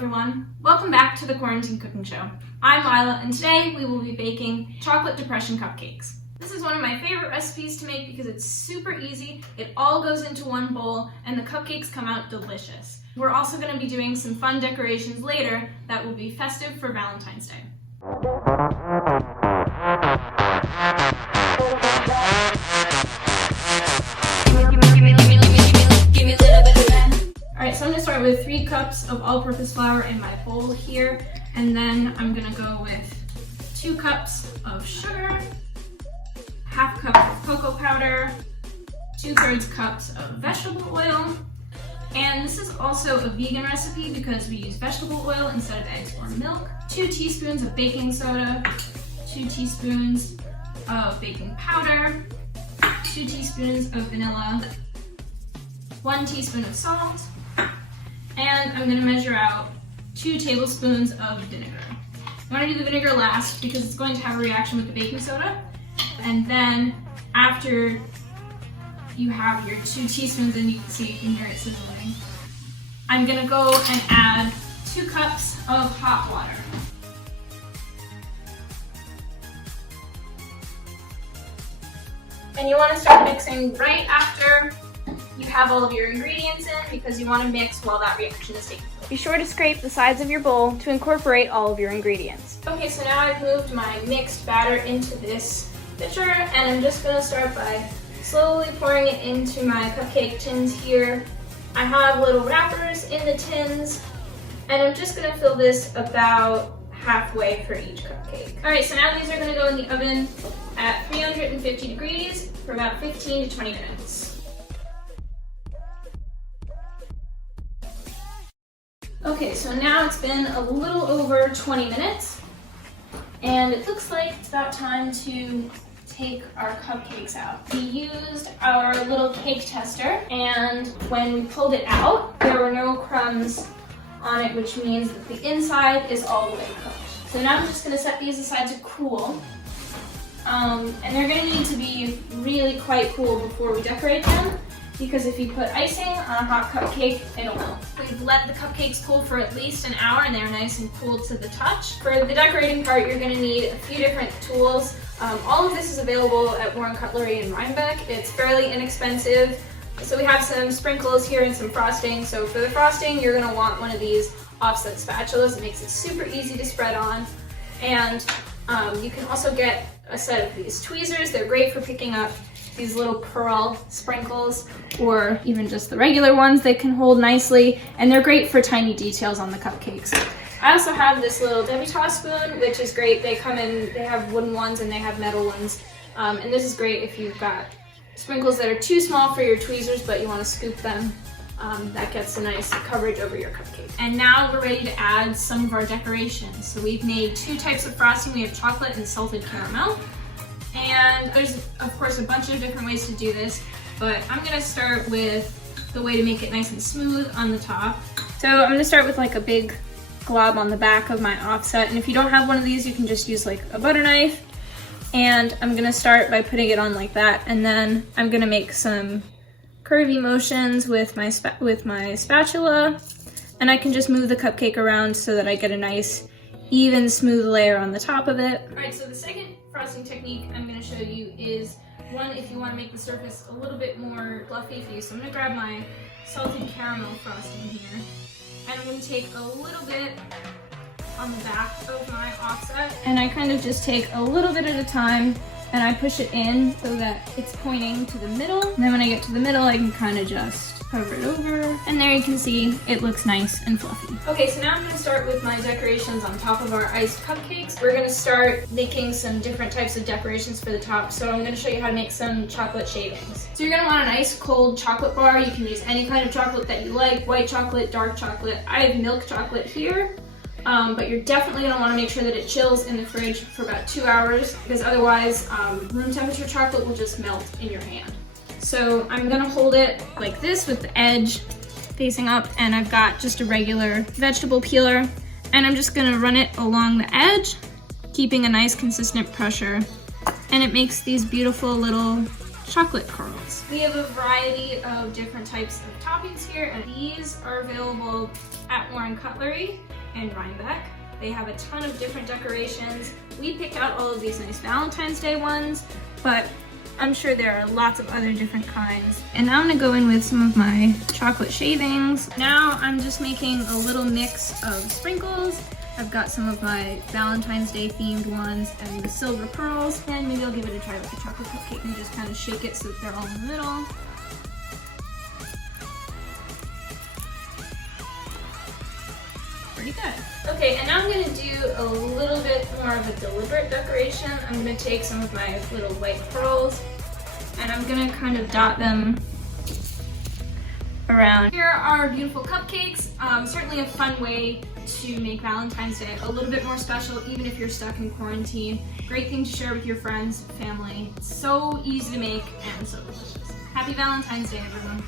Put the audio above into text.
everyone. Welcome back to the Quarantine Cooking Show. I'm Lila, and today we will be baking chocolate depression cupcakes. This is one of my favorite recipes to make because it's super easy, it all goes into one bowl, and the cupcakes come out delicious. We're also going to be doing some fun decorations later that will be festive for Valentine's Day. Alright, so I'm going to start with 3 cups of all-purpose flour in my bowl here, and then I'm going to go with 2 cups of sugar, half cup of cocoa powder, 2/3 cups of vegetable oil, and this is also a vegan recipe because we use vegetable oil instead of eggs or milk, 2 teaspoons of baking soda, 2 teaspoons of baking powder, 2 teaspoons of vanilla, 1 teaspoon of salt, and I'm going to measure out 2 tablespoons of vinegar. You want to do the vinegar last because it's going to have a reaction with the baking soda. And then after you have your 2 teaspoons, and you can hear it sizzling, I'm going to go and add 2 cups of hot water. And you want to start mixing right after you have all of your ingredients in because you want to mix while that reaction is taking place. Be sure to scrape the sides of your bowl to incorporate all of your ingredients. Okay, so now I've moved my mixed batter into this pitcher, and I'm just going to start by slowly pouring it into my cupcake tins here. I have little wrappers in the tins, and I'm just going to fill this about halfway for each cupcake. Alright, so now these are going to go in the oven at 350 degrees for about 15 to 20 minutes. Okay, so now it's been a little over 20 minutes, and it looks like it's about time to take our cupcakes out. We used our little cake tester, and when we pulled it out, there were no crumbs on it, which means that the inside is all the way cooked. So now I'm just going to set these aside to cool, and they're going to need to be really quite cool before we decorate them, because if you put icing on a hot cupcake, it'll melt. We've let the cupcakes cool for at least an hour, and they're nice and cool to the touch. For the decorating part, you're going to need a few different tools. All of this is available at Warren Cutlery in Rhinebeck. It's fairly inexpensive. So we have some sprinkles here and some frosting. So for the frosting, you're going to want one of these offset spatulas. It makes it super easy to spread on. And you can also get a set of these tweezers. They're great for picking up these little pearl sprinkles, or even just the regular ones they can hold nicely, and they're great for tiny details on the cupcakes. I also have this little demi-tasse spoon, which is great. They have wooden ones and they have metal ones, and this is great if you've got sprinkles that are too small for your tweezers but you want to scoop them. That gets a nice coverage over your cupcake. And now we're ready to add some of our decorations. So we've made 2 types of frosting. We have chocolate and salted caramel. And there's, of course, a bunch of different ways to do this, but I'm going to start with the way to make it nice and smooth on the top. So I'm going to start with like a big glob on the back of my offset, and if you don't have one of these, you can just use like a butter knife. And I'm going to start by putting it on like that, and then I'm going to make some curvy motions with my spatula, and I can just move the cupcake around so that I get a nice, even, smooth layer on the top of it. Alright, so the second frosting technique I'm going to show you is one if you want to make the surface a little bit more fluffy for you. So I'm going to grab my salted caramel frosting here, and I'm going to take a little bit on the back of my offset, and I kind of just take a little bit at a time, and I push it in so that it's pointing to the middle. And then when I get to the middle, I can kind of just cover it over, and there you can see it looks nice and fluffy. Okay, so now I'm going to start with my decorations on top of our iced cupcakes. We're going to start making some different types of decorations for the top, so I'm going to show you how to make some chocolate shavings. So you're going to want a nice cold chocolate bar. You can use any kind of chocolate that you like, white chocolate, dark chocolate. I have milk chocolate here. But you're definitely going to want to make sure that it chills in the fridge for about 2 hours, because otherwise room temperature chocolate will just melt in your hand. So I'm going to hold it like this with the edge facing up, and I've got just a regular vegetable peeler, and I'm just going to run it along the edge, keeping a nice consistent pressure, and it makes these beautiful little chocolate curls. We have a variety of different types of toppings here, and these are available at Warren Cutlery in Rhinebeck. They have a ton of different decorations. We picked out all of these nice Valentine's Day ones, but I'm sure there are lots of other different kinds. And now I'm gonna go in with some of my chocolate shavings. Now I'm just making a little mix of sprinkles. I've got some of my Valentine's Day themed ones and the silver pearls. And maybe I'll give it a try with the chocolate cupcake and just kind of shake it so that they're all in the middle. Pretty good. Okay, and now I'm gonna do a little bit more of a deliberate decoration. I'm gonna take some of my little white pearls and I'm gonna kind of dot them around. Here are our beautiful cupcakes. Certainly a fun way to make Valentine's Day a little bit more special, even if you're stuck in quarantine. Great thing to share with your friends, family. It's so easy to make and so delicious. Happy Valentine's Day, everyone.